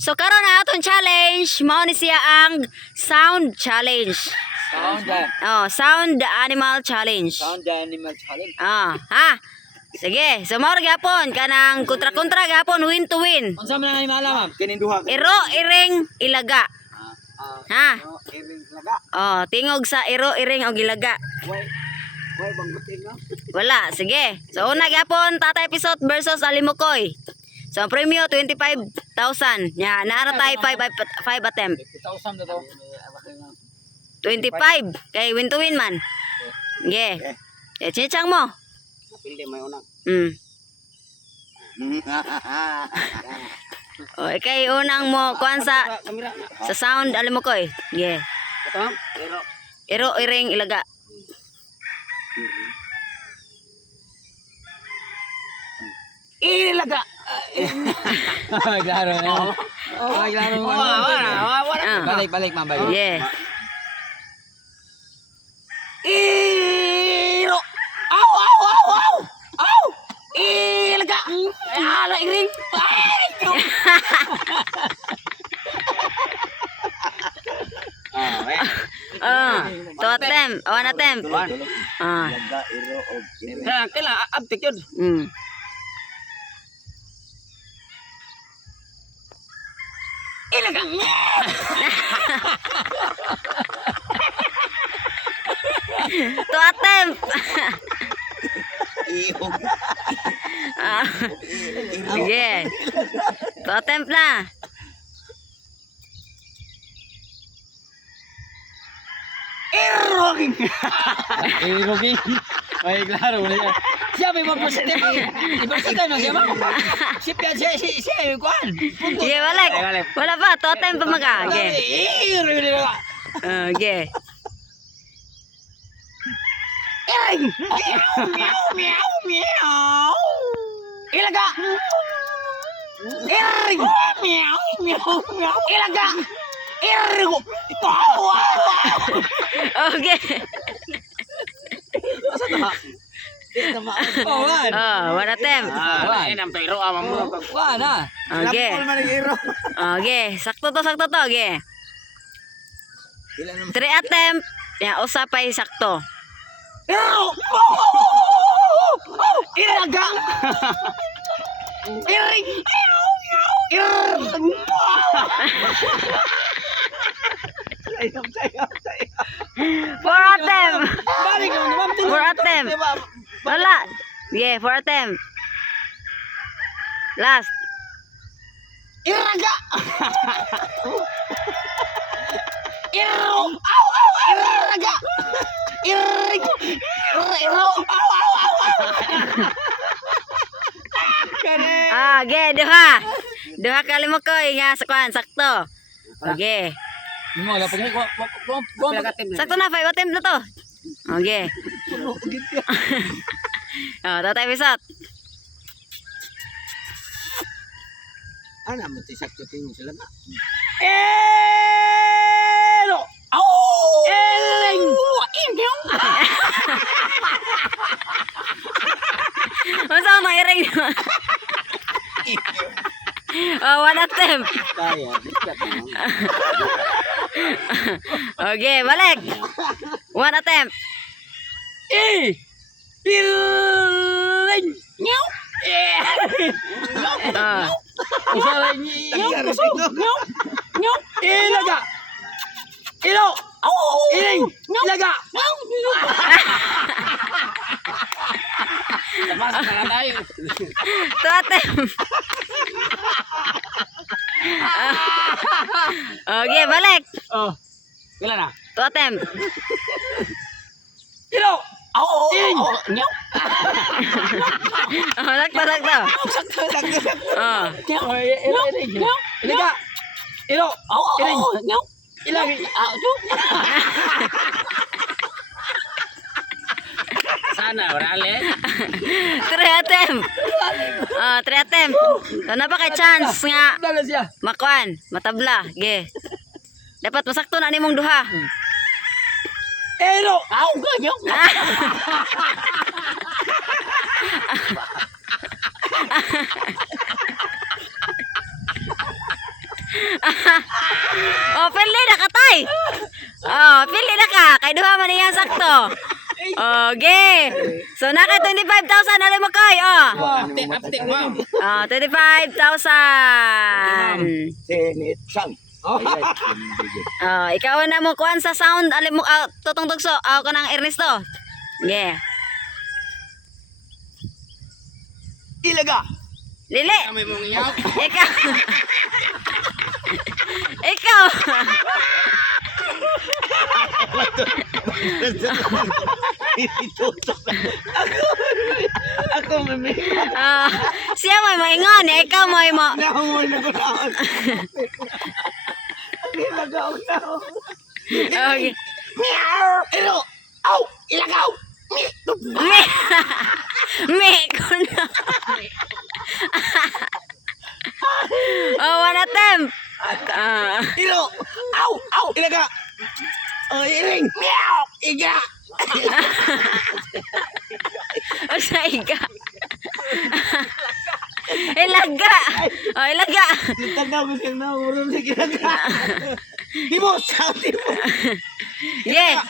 So karon na aton challenge mao ni siya ang sound challenge. Sound animal challenge. Sound animal challenge. Ha. Sige, so mao ra gyapon kanang kontra-kontra gyapon win to win. Unsa man ang animal ma'am? Kining duha. Iro iring ilaga. Ha? Iring laga. Tingog sa iro iring og ilaga. Why banggutin no? Wala, sige. So una gyapon Tatay Pisot versus Alimukoy. So ang premyo 25,000. Nya naara tay 5 attempt. 50,000 na to. 25 kay win to win man. Sige. Chichang mo. Pilde may unang. Kay unang mo kuan sa sound Alimukoy. Sige. Ito, Iro iring ilaga. ilaga. Klaro na. Klaro mo. Balik ma'am, balik. Yeah. Iro. Aw. Ilaga. Ala iring. To attempt, one attempt. Kailan abtik yun. Ilaga. To attempt. Sige. To attempt na. Irogin. Ay, klaro na yan. Siya may mag-positive. Iba-positive na siya, ma'am. Siya, kuhan. Sige, balik. Wala pa, to attempt pa maga. Okay. Okay. Meow. Ilaga. Iring. Meow. Ilaga. Irgo. Okay. One attempt. Okay. Okay, sakto to. Okay. 3 attempt. Ya, usapay sakto. Ilaga. Iring. Four attempt. Wala. Yeah, 4 attempt. Last. Iraga. Iraga. Okay, duha kali mo ko nga sakto. Okay. Sakto na 5 attempt na to. Okay. Tatay Pisot. Ano mo sakto tingin sila ba? Eling. Masa mo iring? One attempt. Okay, balik. One attempt. Iling. Nyaw. Isa lagi. Nyaw. Ilaga. Ilo. Iling. Ilaga. Masuk na tayo. To attempt. Okay, balik. Kailan na? To attempt. Ilo. Iling. Nyaw. Sakto. Nyaw. Iling. Ilaga. Ilo. Iling. Nyaw. Ilang. Sana orale. 3 attempt. 3 attempt. So na ba kay chance nga makuan, matabla. Ge. Dapat masakto na nimong duha. Elo, ganyo. Oh, pili na ka, tay. Oh, pili na ka. Kay duha man niya sakto. Okay. So, naka 25,000. Alam mo kay, oh. Apte, ma'am. Oh, 25,000. Senit sang. Oh, ikaw na mo kuan sa sound. Alam mo, tutong tugso. Ako ka ng Ernesto. Yeah. Ilaga. Lili. May mong iyaw. Ikaw. Ikaw. Ako mami. Siya may maingon. Ikaw may mo. Nahumoy na ko naon. Ilaga og naon. Okay. Meow. Ilo. Aw, ilagaw. Me. Me ko na. Oh, one attempt. Ilo. Aw, aw, ilaga. Oh, iring. Meow. Iga. O sa iga. Ilaga. Oh, ilaga. Tanda ko siyang nahurong sa ilaga. Dimos. Dimos. Yeah.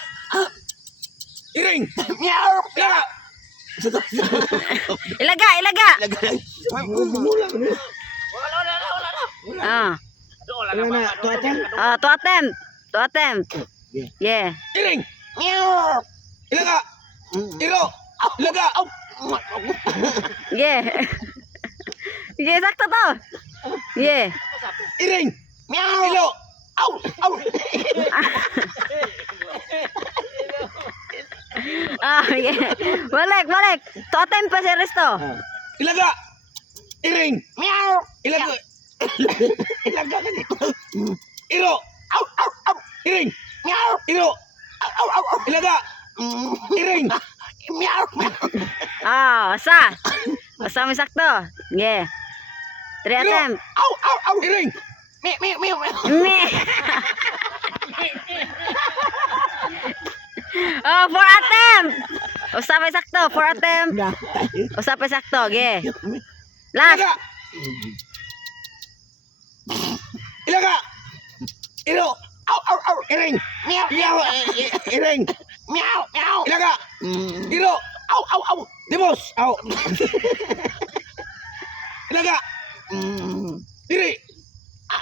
Iring. Meow. Ilaga. Ilaga, ilaga. Ilaga. Mulang. Ah. Ano na? Tuwatan? To attempt. To attempt. Yeah. Iring. Meow. Ilaga. Ilo. Ilaga. Aw. Yeah. Yeah, sakto to. Yeah. Iring. Meow. Ilo. Aw. Aw. Yeah. Balik, balik. To attempt pa si Resto. Ilaga. Iring. Meow. Ilaga. Ilaga ka dito. Ilo. Aw. Aw. Aw. Iring. Meow. Ilo. Aw. Aw. Aw. Ilaga. Iring. Meow. Asa. Asa mo sakto. Yeah. 3 attempt. Aw. Aw. Aw. Iring. Me. Me. Oh, 4 attempt. Usa pa sakto, 4 attempt. Usa pa sakto, ge. Last. Ilaga. Ilaga. Ilo. Aw. Aw. Aw. Iring. Meow. Meow. Iring. Meow. Meow. Ilaga. Ilo. Aw. Aw. Aw. Dimos. Aw. Ilaga. Diri.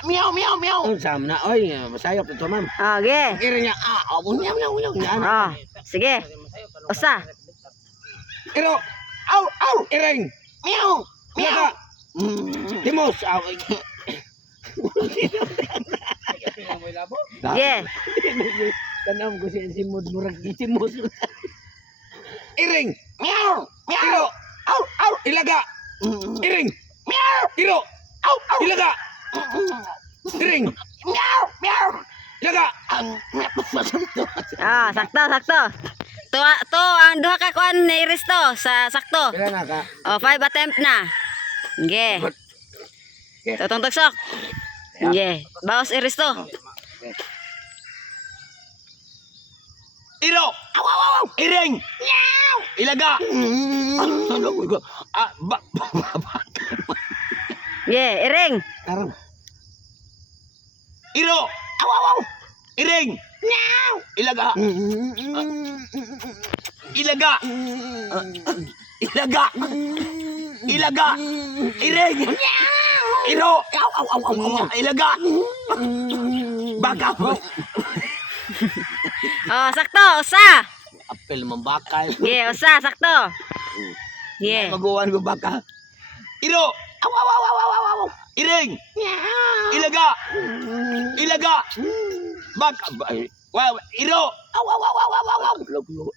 Meow. Meow. Meow. Unsam na oy, masayop ito ma'am. Oh, ge. Iring niya. Aw. Meow. Meow. Meow. Oh, sige. Usa. Ilo. Aw. Aw. Iring. Meow. Ilaga. Dimos. Aw. Yeah. Tanam ko siya si Mod murag gitimos. Iring. Meow. Meow. Ilo. Aw. Aw. Ilaga. Iring. Meow. Ilo. Aw. Aw. Ilaga. Iring. Meow. Meow. Ilaga. Sakto, sakto. To ang duha ka kuan ni Resto sa sakto. Kailan na ka? Oh, 5 attempt na. Ge. Tutong tugsok. Ge. Bawas Resto. Ilo. Aw. Aw. Aw. Iring. Meow. Ilaga. Ano ko? Ge, iring. Tarong. Ilo. Aw. Aw. Aw. Iring. Meow. Ilaga. Ilaga. Ilaga. Ilaga. Iring. Ilo. Aw. Aw. Aw. Aw. Ilaga. Baka. Oh, sakto, usa. Apel mambakay. Ge, usa, sakto. Ge. Magawan ko baka. Ilo. Aw. Aw. Aw. Aw. Aw. Aw. Iring. Ilaga. Ilaga. Baka. Wow. Ilo. Aw. Aw. Aw. Aw. Aw. Aw.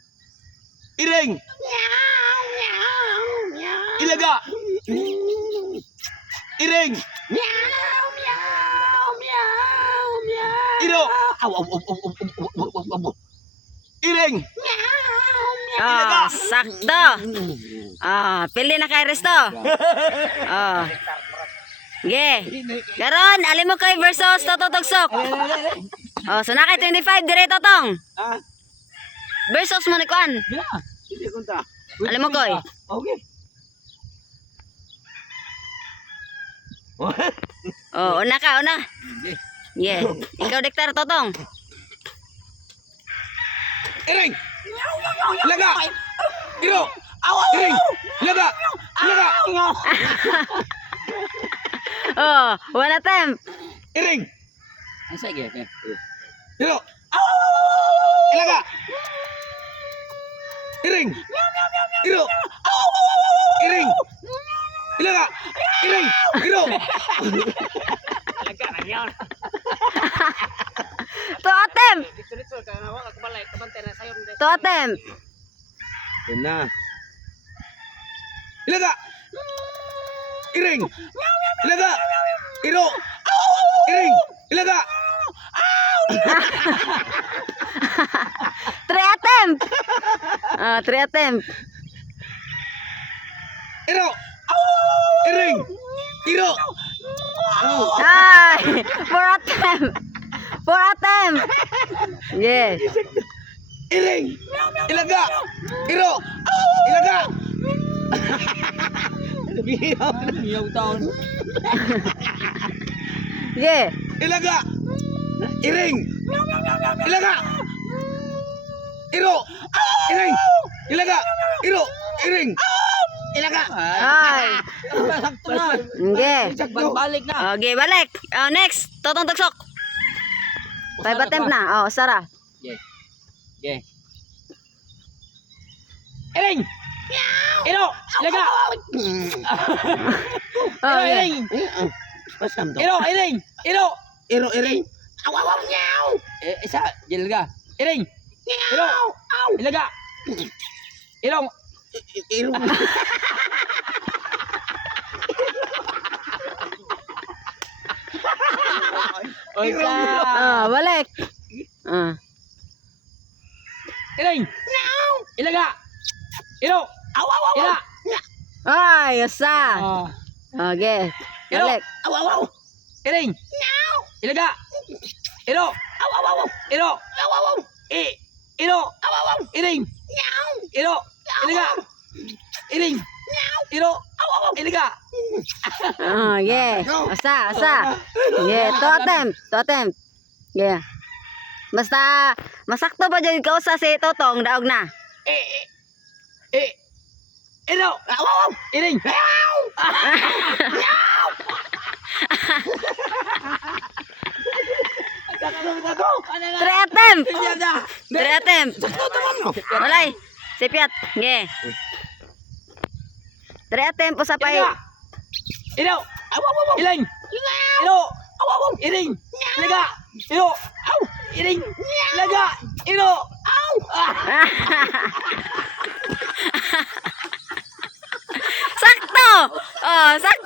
Iring. Ilaga. Iring. Ilo. Aw. Aw. Aw. Iring. Oh, sakto. Pili na kay Resto. Oh. Ge. Karon, ali mo kay versus Tototogsok. Oh, so na kay 25 direto tong. Versus mo ni kuan. Hindi kunta. Alam mo koy. Okay. Oh, una ka, una. Okay. Yeah. Ikaw, Dektar, Totong. Iring! Ilaga! Iro! Iring! Ilaga! Ilaga! Oh, one attempt. Iring! Ang sige. Iro! Ilaga! Iring! Iro! Iring! Ilaga! Iring! Iro! Two attempt. Two attempt. Yun na. Ilaga! Iring! Ilaga! Iro! Iring! Ilaga! Three attempt. Three attempt. Iro! Iring! Iro! Ay, four attempt. Four attempt. Yeah. Iring! Ilaga! Iro! Ilaga! Iyaw taon. Yeah. Ilaga! Iring! Ilaga! Iro! Iring! Ilaga! Iro! Iring! Ilaga! Ay. Sakto na. Okay. Balik na. Okay, balik. Next, Totong Tugsok. Five attempt na. Oh, Sarah. Okay. Iring! Iro! Ilaga! Oh, Iro, yeah. Iring! Pasam to. Iro, Iring! Iro! Iro, iring. Awawaw niyaw! Isa, Ilaga. Iring! Iro! Ilaga! Irong! Iro. Balik. Iring! Ilaga! Iro! Ila! Ay, isa. Okay. Iro! Balik. Iring! Ilaga! Iro! Iro! Iro! Iring! Iro! Ilaga! Iring! Iro! Ilaga! Yeah. Asa. Yeah, two attempt. Yeah. Basta masakto ba dyan ka sa si Totong, daog na. Iro! Iring! Three attempt. Three attempt. Walay. Sipiat. Yeah. Three attempt po sa pay. Iro! Iring! Iro! Iring! Ilaga! Iro! Iring! Ilaga! Iro! Sakto. Oh, sakto.